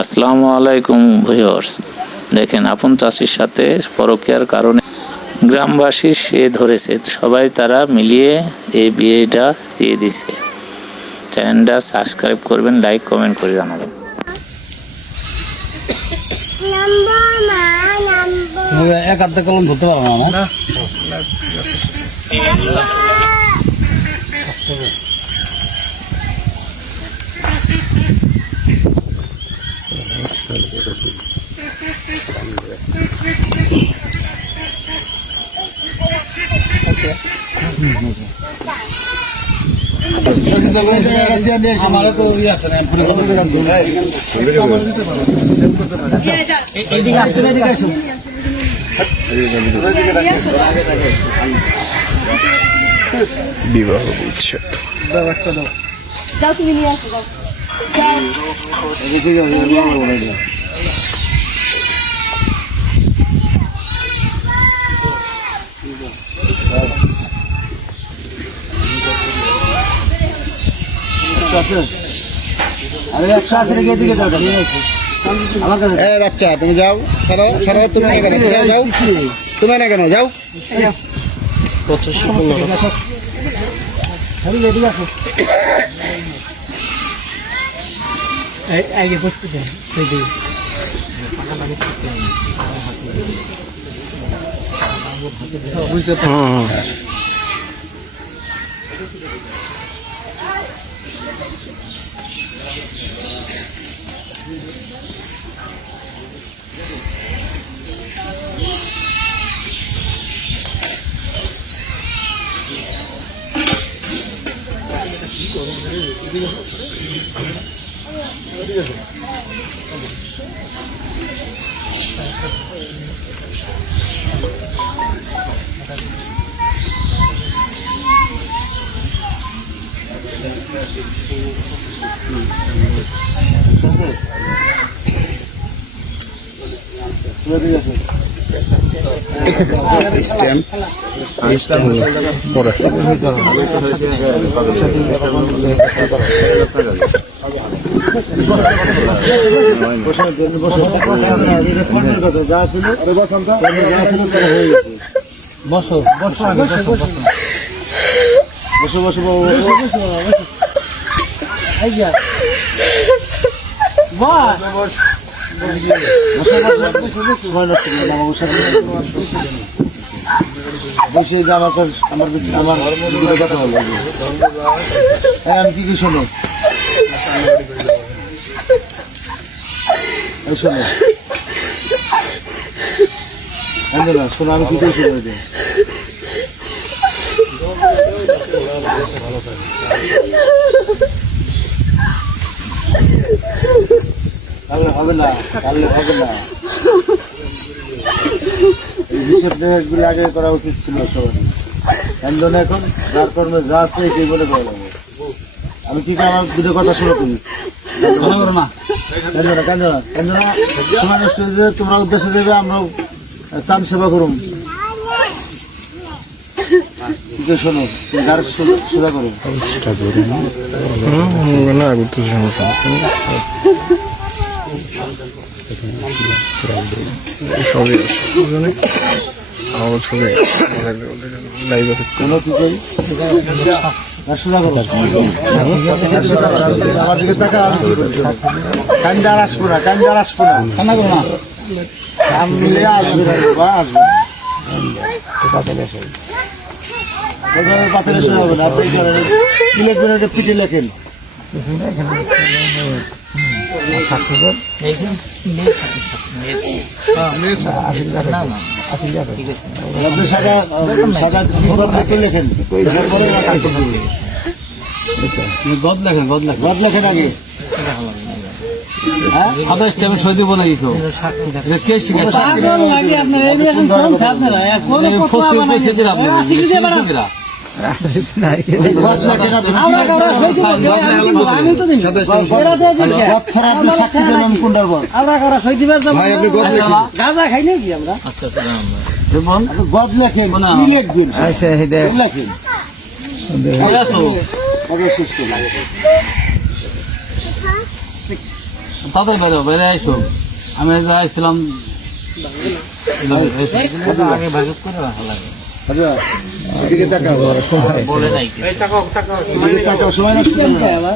আসসালামু আলাইকুম ভিউয়ার্স, দেখেন আপন চাষির সাথে পরকীয়ার কারণে গ্রামবাসী সে ধরেছে, সবাই তারা মিলিয়ে এই বিয়েটা দিয়ে দিছে। চ্যানেলটা সাবস্ক্রাইব করবেন, লাইক কমেন্ট করে জানাবেন। এক আধটা কলম ধরতে পারবো না। আমারও তো ইয়ে আছে না, বিবাহ বিচ্ছেদ। যাও তুমি নিয়ে আসো, যাও। বাচ্চা তুমি যাও, তুমি না কেন যাও, তুমি না কেন যাও। পরে যা ছিল বসো বসো বসো বসো বসো বসে আমার কথা বলবো। আমি কি শোনো, শোনো শোনো, আমি কি শোনো, হবে না, হবে না। হিসেবগুলি আগে করা উচিত ছিল সবার। এখন যার কর্মে যা আছে সেই বলে করা যাবে। আমি কি আমার দুটো কথা শুরু করি, সময় নষ্ট হয়েছে, তোমরা উদ্দেশ্যে দেবে, আমরাও চান সেবা করুন। শোনো, যার সোজা করো সবই ছবি লাইভ কোনো কি করি সোজা করো, আমার দিকে টাকা কান্দার আসবো না, কান্দার আসবো না, কান্না করো না, আসবে না, আসবে পাতে সোজা হবে না। আপনি কি লিখবেন, একটা পিঠে লেখেন। গদ লেখেন, গদ লেখেন আগে। সাদা স্টেপে সই দিব নাকি তো কে শিখেছে? গদ লেখেন, তাড়াতাড়ি বেরো, বেড়ে আইসো। আমি যাইছিলাম আগে ভাগ করে রাখা লাগে। আচ্ছা এদিকে তাকাও বলে নাই কি? এদিকে তাকাও, সময় নষ্ট করো না।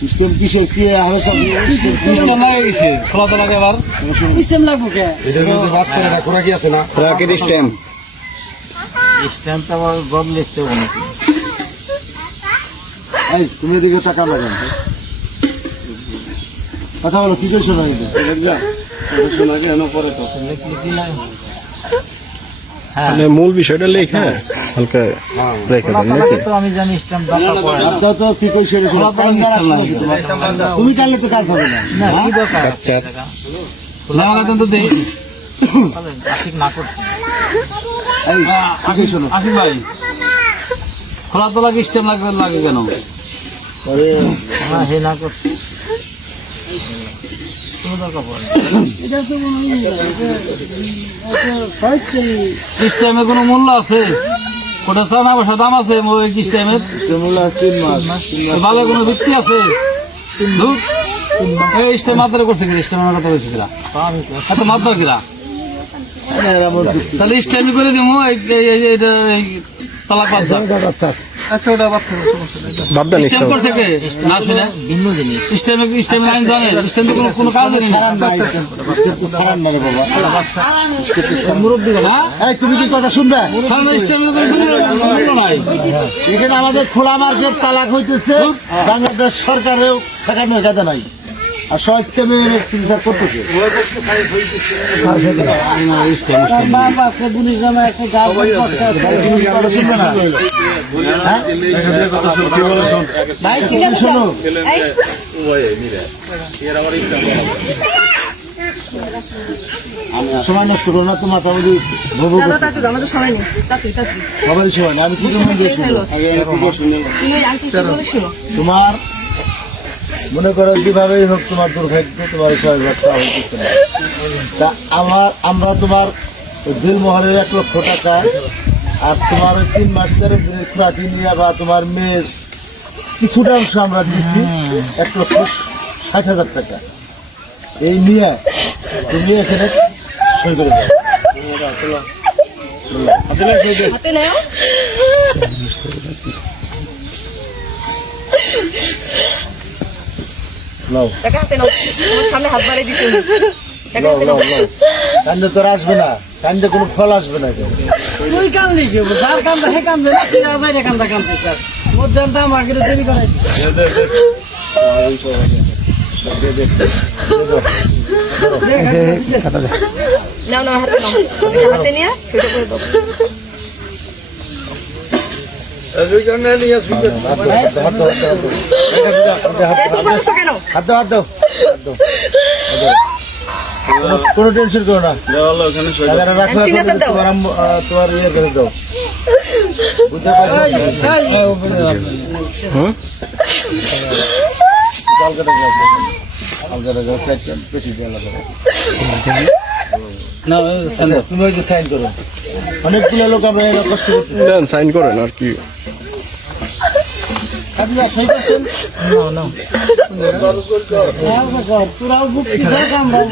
সিস্টেম কিসের কি আরো সব সিস্টেম লাগে গেছে, খোলা তো লাগে এবার। সিস্টেম লাগবো কে? এটার মধ্যে বাচ্চারা খোরা কি আছে না? খোরাকি স্টেম। স্ট্যাম্পটা আবার গম লিখতে হবে নাকি? এই তুমি এদিকে তাকাও না। কথা বলো, কি কইছো না এটা? মানে মূল বিষয়টা লেখা হালকা রেখে দেন নাকি? তো আমি জানি স্ট্যাম্প দরকার পড়ে না। আপনার তো কি কইছো এটা শোনো। তুমি টানলে তো কাজ হবে না। না, কি দরকার? আচ্ছা খোলা লাগাতেন তো দেই। আশিক না করছে। এই কি কইছো না? আশিক ভাই, খোলা তো লাগে স্ট্যাম্প লাগে কেন? আরে হ্যাঁ, হে না করছে। কোনো দরকার পড়ে না। এটা তো স্ট্যাম্পে কোনো মূল্য আছে? ওটা চানা বসা দাম আছে ওই স্ট্যাম্পের? তোমরা 3 মাস ভালো কোনো ভিত্তি আছে? ধুর, এই স্ট্যাম্প মাত্রা করছে কিনা? স্ট্যাম্পের কথা বলছে কিনা? এত মাত্রা কিনা? এরা বলছে তাহলে স্ট্যাম্প করে দিব এইটা তালাক বাদ দাও। আচ্ছা ওটা বাচ্চা সমস্যা নাই। বাদ দেন স্ট্যাম্প করছে কে? না শুনে ভিন্ন জিনিস। স্ট্যাম্প লাইন জানে? স্ট্যাম্প কোনো কাজ নেই। সারান না রে বাবা। মুরব্বী হ্যাঁ, এই তুমি কি কথা শুনবে? সামনে স্ট্যাম্পে কোনো মূল্য নাই। এখানে আমাদের খোলা মার্কেট তালাক হইতেছে, বাংলাদেশ সরকারেও ঠেকানোর কাজে নাই, আর স্বেচ্ছা মেয়ে চিন্তা করতেছে। বাপ আছে, পুলিশ জামা আছে, গা তুমি কি কথা শুনবে না? হ্যাঁ? ভাই কি তুমি শোনো, সময় নষ্ট করো না, তোমার তাহলে ভবু আমাদের সময় নেই। সবারই সময় না। আমি কি জন্য দিয়ে শুনবো? তোমার মনে করো যেভাবেই হোক তোমার দুর্ভাগ্য, তোমার সহযোগিতা হইতেছে না। তা আমরা তোমার দিলমহরের 1 লক্ষ টাকা আর তোমার ওই 3 মাস ধরে খুঁড়াটি নিয়ে বা তোমার মেয়ের কিছুটা অংশ আমরা দিচ্ছি 1,60,000 টাকা। এই নিয়ে তুমি এখানে সই করে দাও। হাতে নেও। নাও টাকা হাতে নাও। তোমার সামনে হাত বাড়িয়ে দিতে টাকা নাও হাতে নাও নাও। নাও। কান্দে তোর আসবে না, কান্দে কোনো ফল আসবে না। তুই কান্দলি কি? যার কান্দা হে কান্দে না, তুই আজাই রে কান্দা কান্দে স্যার। মধ্যে আমাকে দেরি করাই। নাও নাও, হাতে নাও। হাতে নিয়ে সেটা করে দাও। হাত দাও। কোনো টেনশন করো না, টাকাটা রাখো, এখন তোমার তোমার ইয়ে করে দাও। বুঝতে পারছো? কলকাতা গেছে, কলকাতা গেছে, পেটি দেওয়া লাগে। না, আচ্ছা, তুমি ওই যে সাইন করো। অনেকগুলো লোক আমরা এরা কষ্ট করতেছি। দেন সাইন করেন আর কি। তোরাও বুক কিসের কামড়া?